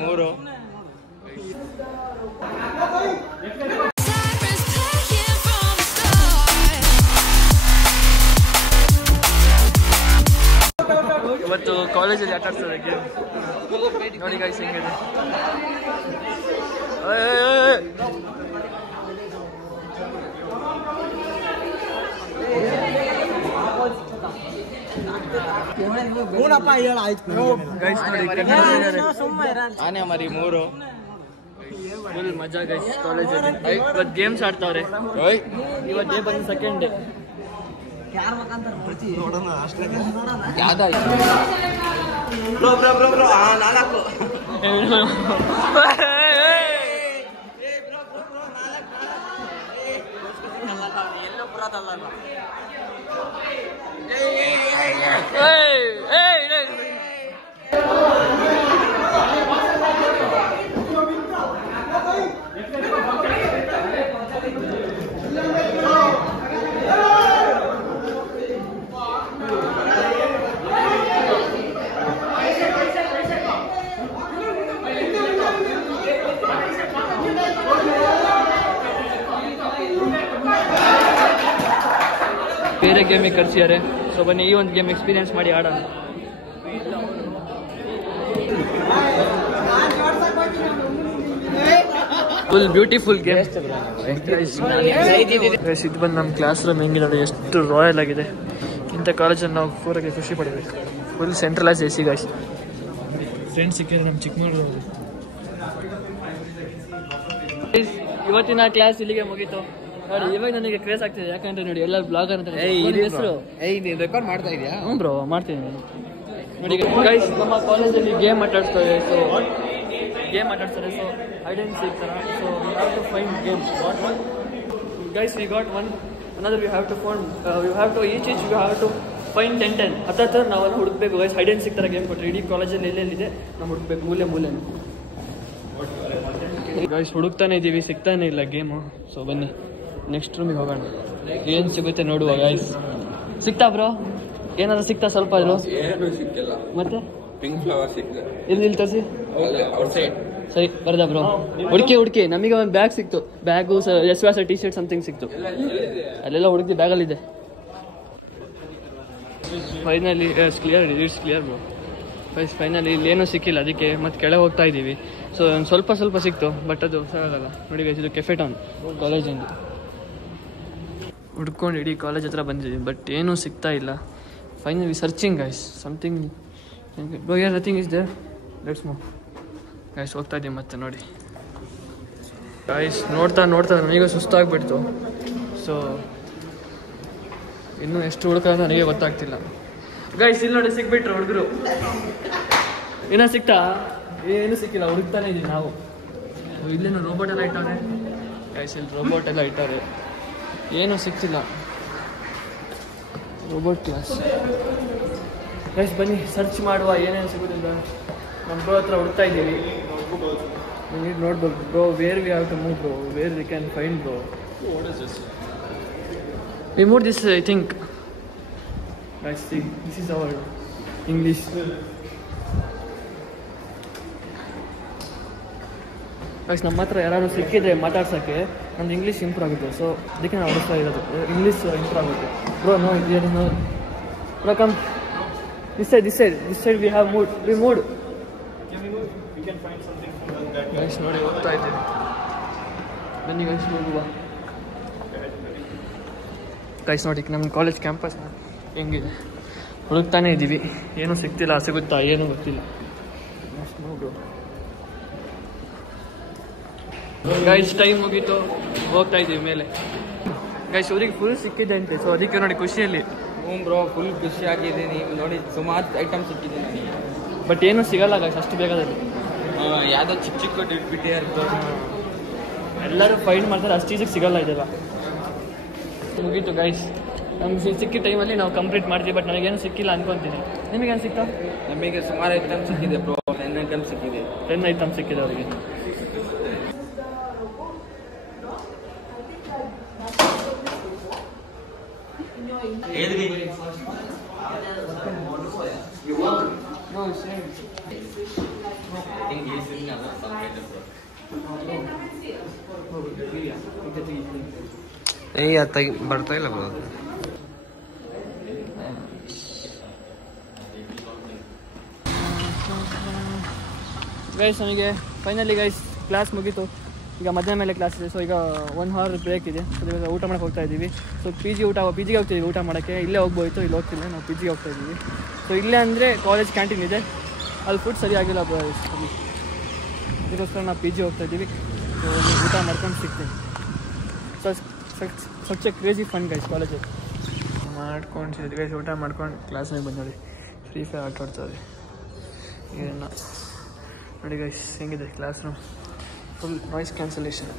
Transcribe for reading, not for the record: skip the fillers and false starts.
ಮೂರು ಇವತ್ತು ಕಾಲೇಜಲ್ಲಿ ಆಟ ಆಡ್ತಾರೆ ಗೇಮ್ ನೋಡಿ ಗೈಸ್ ಹೆಂಗಿದೆ. ಆನೆ ಮರಿ ಮೂರು ಫುಲ್ ಮಜಾ ಗೈಸ್ ಕಾಲೇಜಲ್ಲಿ. ಇವತ್ತು ಗೇಮ್ಸ್ ಆಡ್ತಾವ್ರೆ. ಇವತ್ತು ಡೇ ಬಂದು ಸೆಕೆಂಡ್ ಡೇ. ಬೇರೆ ಗೇಮಿಗೆ ಕರ್ಸಿದ್ದಾರೆ. ಸೊ ಬನ್ನಿ ಈ ಒಂದು ಗೇಮ್ ಎಕ್ಸ್ಪೀರಿಯನ್ಸ್ ಮಾಡಿ ಆಡೋಣ. Full beautiful game. ಇದು ಬಂದು ನಮ್ಮ ಕ್ಲಾಸ್ ರೂಮ್ ಹೆಂಗಿದೆ, ಎಷ್ಟು ರಾಯಲ್ ಆಗಿದೆ. ಇಂಥ ಕಾಲೇಜನ್ನು ನಾವು ಕೂರಕ್ಕೆ ಖುಷಿ ಪಡಬೇಕು. Full centralise AC guys. Friends ಸಿಕ್ಕಿದ್ರೆ ನಮ್ಮ ಚಿಕ್ಕಮಗಳೂರು. ಇವತ್ತಿನ ಕ್ಲಾಸ್ ಇಲ್ಲಿಗೆ ಮುಗೀತು ನೋಡಿ. ಇವಾಗ ನನಗೆ ಕ್ರೇಜ್ ಆಗ್ತಿದೆ, ಯಾಕಂದ್ರೆ ನೋಡಿ ಎಲ್ಲ ಬ್ಲಾಗರ್ ಅಂತ ಹೆಸರು ರೆಕಾರ್ಡ್ ಮಾಡ್ತಾ ಇದೆಯಾ? ಹ್ಞೂ ಬ್ರೋ ಮಾಡ್ತೀನಿ ನೋಡಿ ಗೈಸ್. ನಮ್ಮ ಕಾಲೇಜಲ್ಲಿ ಗೇಮ್ ಆಟಾಡ್ತಾರೆ. ಸೊ ಹೈಡ್ ಅಂಡ್ ಸೀಕ್ ಥರ. So we have to find game guys. We got one another. We have to each we have to find 10 ಹತ್ರ ನಾವೆಲ್ಲ ಹುಡುಕ್ಬೇಕು ಗೈಸ್. ಹೈಡ್ ಅಂಡ್ ಸೀಕ್ ಥರ ಗೇಮ್ ಕೊಟ್ಟರೆ ಇಡೀ ಕಾಲೇಜಲ್ಲಿ ಎಲ್ಲೆಲ್ಲಿದೆ ನಾವು ಹುಡುಕ್ಬೇಕು, ಮೂಲೆ ಗೈಸ್. ಹುಡುಕ್ತಾನೆ ಇದ್ದೀವಿ, ಸಿಗ್ತಾನೆ ಇಲ್ಲ ಗೇಮು. ಸೊ ಬನ್ನಿ ನೆಕ್ಸ್ಟ್ ರೂಮಿಗೆ ಹೋಗೋಣ, ಏನು ಸಿಗುತ್ತೆ ನೋಡುವ ಗೈಸ್. ಸಿಗ್ತಾ ಬ್ರೋ? ಏನಾದ್ರು ಸಿಗ್ತಾ ಸ್ವಲ್ಪ ಅದು? ಮತ್ತೆ ಪಿಂಕ್ ಫ್ಲವರ್ ಸಿಕ್ತು. ಇಲ್ಲಿ ತರಿಸಿ ಸರಿ ಬರ್ದಾ ಬ್ರೋ? ಹುಡುಕಿ ನಮಗೆ ಒಂದು ಬ್ಯಾಗ್ ಸಿಕ್ತು. Bag is T shirt something ಸಿಕ್ತು. ಅಲ್ಲೆಲ್ಲ ಹುಡುಕಿ ಬ್ಯಾಗಲ್ಲಿದೆ. Finally it's clear bro. Finally ಇಲ್ಲಿ ಏನೂ ಸಿಕ್ಕಿಲ್ಲ, ಅದಕ್ಕೆ ಮತ್ತೆ ಕೆಳಗೆ ಹೋಗ್ತಾ ಇದ್ದೀವಿ. ಸೊ ಒಂದು ಸ್ವಲ್ಪ ಸಿಕ್ತು, ಬಟ್ ಅದು ಸಾಗಲ್ಲ ನೋಡಿ ಗೈಸ್. ಇದು ಕೆಫೆ ಟೌನ್ ಕಾಲೇಜಿಂದು. ಹುಡ್ಕೊಂಡು ಇಡೀ ಕಾಲೇಜ್ ಹತ್ರ ಬಂದಿದ್ದೀವಿ, ಬಟ್ ಏನೂ ಸಿಗ್ತಾ ಇಲ್ಲ. Finally searching guys something. Bro ಯಾರ್ nothing is there. Let's move guys. ಹೋಗ್ತಾ ಇದ್ದೀವಿ ಮತ್ತೆ ನೋಡಿ ಗೈಸ್. ನೋಡ್ತಾ ನನಗೆ ಸುಸ್ತಾಗ್ಬಿಡ್ತು. ಸೊ ಇನ್ನೂ ಎಷ್ಟು ಹುಡುಕೋದು ನನಗೆ ಗೊತ್ತಾಗ್ತಿಲ್ಲ ಗೈಸ್. ಇಲ್ಲಿ ನೋಡಿ ಸಿಕ್ಬಿಟ್ರು ಹುಡುಗರು. ಏನೋ ಸಿಕ್ತಾ? ಏನು ಸಿಕ್ಕಿಲ್ಲ, ಹುಡುಕ್ತಾನೆ ಇದ್ದೀವಿ ನಾವು. ಇಲ್ಲೇನು ರೋಬೋಟ್ ಎಲ್ಲ ಇಟ್ಟಾರೆ ಗೈಸ್. ಇಲ್ಲಿ ರೋಬೋಟ್ ಎಲ್ಲ ಇಟ್ಟಾರೆ, ಏನೂ ಸಿಕ್ತಿಲ್ಲ. Robot class guys. ಬನ್ನಿ ಸರ್ಚ್ ಮಾಡುವ, ಏನೇನು ಸಿಗೋದಿಲ್ಲ. ನಮ್ಮ ಬ್ರೋ ಹತ್ರ ಹುಡುಕ್ತಾ ಇದ್ದೀವಿ. ನೀವು ನೋಡ್ಬೋದು bro. Where we have to move bro, where we can find bro. We move this I think guys. This is our English. Guys ನಮ್ಮ ಹತ್ರ ಯಾರಾದ್ರು ಸಿಕ್ಕಿದ್ರೆ ಮಾತಾಡ್ಸೋಕ್ಕೆ ನಮ್ದು ಇಂಗ್ಲೀಷ್ ಇಂಪ್ರೂವ್ ಆಗುತ್ತೆ. ಸೊ ಅದಕ್ಕೆ ನಾವು ಹುಡುಕ್ತಾ ಇರೋದು, ಇಂಗ್ಲೀಷ್ ಇಂಪ್ರೂವ್ ಆಗುತ್ತೆ. Bro no bro come this side we have moved. Guys ನೋಡಿ ಹೋಗ್ತಾ ಇದ್ದೀವಿ, ಬನ್ನಿ ಗೈಸ್ ಹೋಗುವ. ಗೈಸ್ ನೋಡಿ ನಮ್ಮ ಕಾಲೇಜ್ ಕ್ಯಾಂಪಸ್ ಹೆಂಗಿದೆ, ಹುಡುಕ್ತಾನೆ ಇದ್ದೀವಿ. ಏನೂ ಸಿಗ್ತಿಲ್ಲ, ಸಿಗುತ್ತಾ ಏನೂ ಗೊತ್ತಿಲ್ಲ. ಗೈಸ್ ಟೈಮ್ ಮುಗೀತು, ಹೋಗ್ತಾ ಇದ್ದೀವಿ ಮೇಲೆ. ಗೈಸ್ ಅವ್ರಿಗೆ ಫುಲ್ ಸಿಕ್ಕಿದೆ ಅಂತೆ, ಸೊ ಅದಕ್ಕೆ ನೋಡಿ ಖುಷಿಯಲ್ಲಿ. ಹ್ಞೂ ಬ್ರೋ ಫುಲ್ ಖುಷಿ ಆಗಿದ್ದೀನಿ. ನೋಡಿ ಸುಮಾರು ಐಟಮ್ ಸಿಕ್ಕಿದೆ ನನಗೆ, ಬಟ್ ಏನೂ ಸಿಗಲ್ಲ ಗೈಸ್ ಅಷ್ಟು ಬೇಗದಲ್ಲಿ. ಯಾವುದೋ ಚಿಕ್ಕ ಇಟ್ಬಿಟ್ಟೆ ಇರ್ತದೆ. ಎಲ್ಲರೂ ಫೈಂಡ್ ಮಾಡ್ತಾರೆ, ಅಷ್ಟು ಈಸಿಗೆ ಸಿಗಲ್ಲ ಇದೆಲ್ಲ. ಮುಗೀತು ಗೈಸ್. ನಮ್ಗೆ ಸಿಕ್ಕಿದ ಟೈಮಲ್ಲಿ ನಾವು ಕಂಪ್ಲೀಟ್ ಮಾಡ್ತೀವಿ, ಬಟ್ ನನಗೇನು ಸಿಕ್ಕಿಲ್ಲ ಅನ್ಕೊತೀನಿ. ನಿಮಗೇನು ಸಿಕ್ತಾ? ನಮಗೆ ಸುಮಾರು ಐಟಮ್ ಸಿಕ್ಕಿದೆ ಬ್ರೋ. 10 ಐಟಮ್ ಸಿಕ್ಕಿದೆ. 10 ಐಟಮ್ ಸಿಕ್ಕಿದೆ ಅವರಿಗೆ. No, it's ಬರ್ತಾ ಇಲ್ಲ ಬ್ರೋ. ಗೈಸ್ ನನಗೆ ಫೈನಲಿ ಗೈಸ್ ಕ್ಲಾಸ್ ಮುಗೀತು. ಈಗ ಮಧ್ಯಾಹ್ನ ಮೇಲೆ ಕ್ಲಾಸ್ ಇದೆ. ಸೊ ಈಗ 1 ಅವರ್ ಬ್ರೇಕ್ ಇದೆ. ಸೊ ಇವಾಗ ಊಟ ಮಾಡೋಕ್ಕೆ ಹೋಗ್ತಾ ಇದ್ದೀವಿ. ಸೊ ಪಿ ಜಿಗೆ ಹೋಗ್ತಿದ್ದೀವಿ ಊಟ ಮಾಡೋಕ್ಕೆ. ಇಲ್ಲೇ ಹೋಗ್ಬೋಯಿತು, ಇಲ್ಲಿ ಹೋಗ್ತಿಲ್ಲ, ನಾವು ಪಿ ಜಿಗೆ ಹೋಗ್ತಾ ಇದ್ದೀವಿ. ಸೊ ಇಲ್ಲೇ ಅಂದರೆ ಕಾಲೇಜ್ ಕ್ಯಾಂಟೀನ್ ಇದೆ, ಅಲ್ಲಿ ಫುಡ್ ಸರಿಯಾಗಿಲ್ಲ ಬ್ರೋ. ಅಲ್ಲಿ ಇದಕ್ಕೋಸ್ಕರ ನಾವು ಪಿ ಜಿ ಹೋಗ್ತಾ ಇದ್ದೀವಿ. ಸೊ ಊಟ ಮಾಡ್ಕೊಂಡು ಸಿಗ್ತೀನಿ. So such A crazy fun guys ಕಾಲೇಜಲ್ಲಿ. ಮಾಡ್ಕೊಂಡು ಗೈಸ್ ಊಟ ಮಾಡ್ಕೊಂಡು ಕ್ಲಾಸ್ನಾಗ ಬಂದು ನೋಡಿ ಫ್ರೀ ಫೈರ್ ಆಟ ಆಡ್ತಾರೆ. ಇದನ್ನು ನೋಡಿ ಗೈಸ್ ಹೆಂಗಿದೆ class room, full noise cancellation.